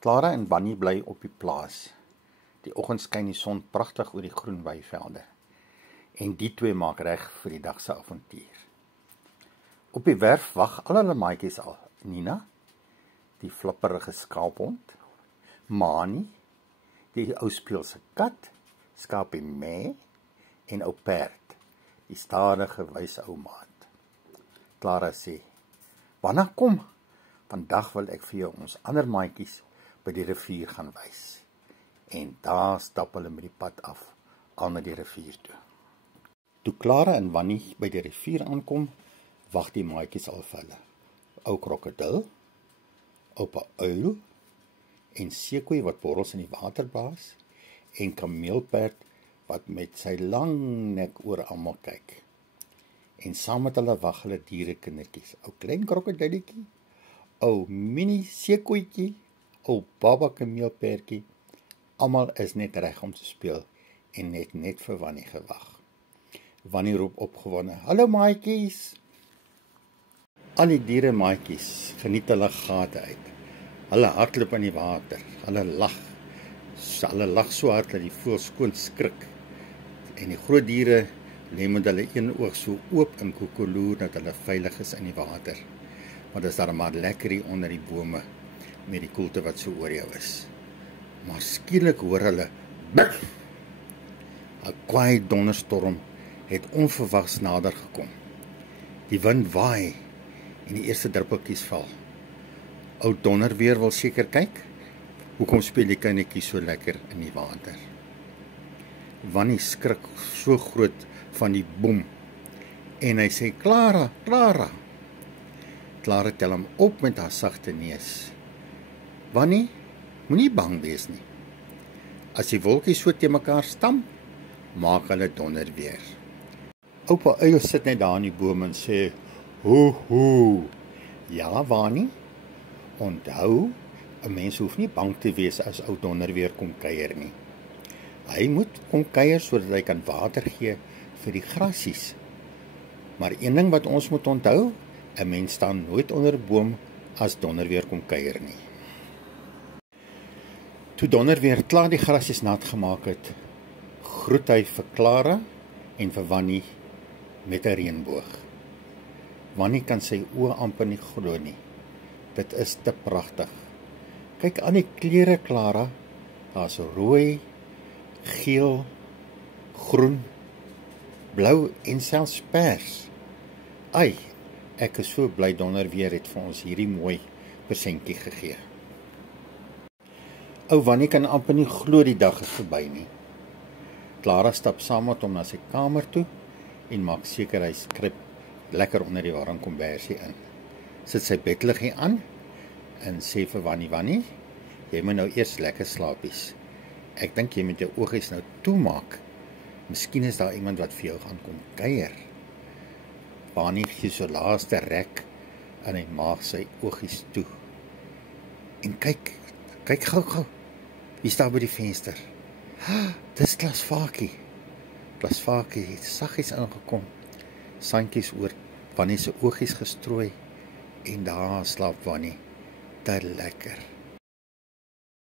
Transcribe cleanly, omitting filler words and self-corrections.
Clara en Wannie bly op die plaas. Die oggend skyn die son pragtig oor die groen weivelde. En die twee maak reg vir die dag se avontuur. Op die werf wag al hulle maatjies al. Nina, die flipperige skaaphond, Mani, die ou speelse kat, Skapie Mee en ou perd, die stadige wyse ou maat. Clara sê: "Wanneer kom? Vandag wil ek vir jou ons ander maatjies by die rivier gaan wys." En daar stap hulle met die pad af, al na die rivier toe. Toe Clara en Wannie by die rivier aankom, wag die maatjies al vir hulle. Ou krokodil, oupa uil, en seekoei wat borrels in die water blaas, en kameelperd wat met sy lang nek oor almal kyk. En saam met hulle wag hulle dierekindertjies, ou klein krokodilletjie, ou mini seekoetjie, ou baba kameelperdjie. Almal is net reg om te speel en net vir Wannie gewag. Wannie roep opgewonde: "Hallo maatjies!" Al die diere maatjies geniet hulle gate uit. Hulle hardloop in die water, hulle lag so hard dat die voëls skoon skrik. En die groot diere lê met hulle een oog so oop en koekeloer dat hulle veilig is in die water. Maar dis daar maar lekker hier onder die bome met die koelte wat so oor jou is. Maar skielik hoor hulle bif. 'n Kwaai donderstorm het onverwags nader gekom. Die wind waai en die eerste druppeltjies val. Ou donderweer wil seker kyk, hoekom speel die kindertjies so lekker in die water? Wannie skrik so groot van die boem en hy sê: "Clara, Clara." Clara tel hom op met haar sagte neus. "Wannie, moenie bang wees nie. As die wolkies so te mekaar stamp, maak hulle donderweer." Oupa uil sit net daar in die boom en sê: "Ho. Ja, Wannie, onthou, 'n mens hoef nie bang te wees as ou donderweer kom kuier nie. Hy moet kom kuier sodat hy kan water gee vir die grasies. Maar een ding wat ons moet onthou, 'n mens staan nooit onder 'n boom as donderweer kom kuier nie." Toe donderweer klaar die grasies nat gemaak het, groet hy vir Clara en vir Wannie met 'n reënboog. Wannie kan sy oë amper nie glo nie. Dit is te pragtig. Kyk aan die kleure, Clara. Daar's rooi, geel, groen, blou en selfs pers. Ai, ek is so bly donderweer het vir ons hierdie mooi persentjie gegee. Ou Wannie kan amper nie glo die dag is verby nie. Clara stap saam met hom na sy kamer toe en maak seker hy skryp lekker onder die warm kombersie in. Sit sy bedliggie aan en sê vir Wannie: "Wannie, jy moet nou eers lekker slaapies. Ek dink jy moet jou oogies nou toemaak. Miskien is daar iemand wat vir jou gaan kom kuier." Wannie gee so laaste rek en hy maak sy oogies toe. En kyk gou. Wie staan by die venster? Dis Klasvakie. Klasvakie het saggies ingekom, sandjies oor Wannie se oogies gestrooi en daar slaap Wannie te lekker.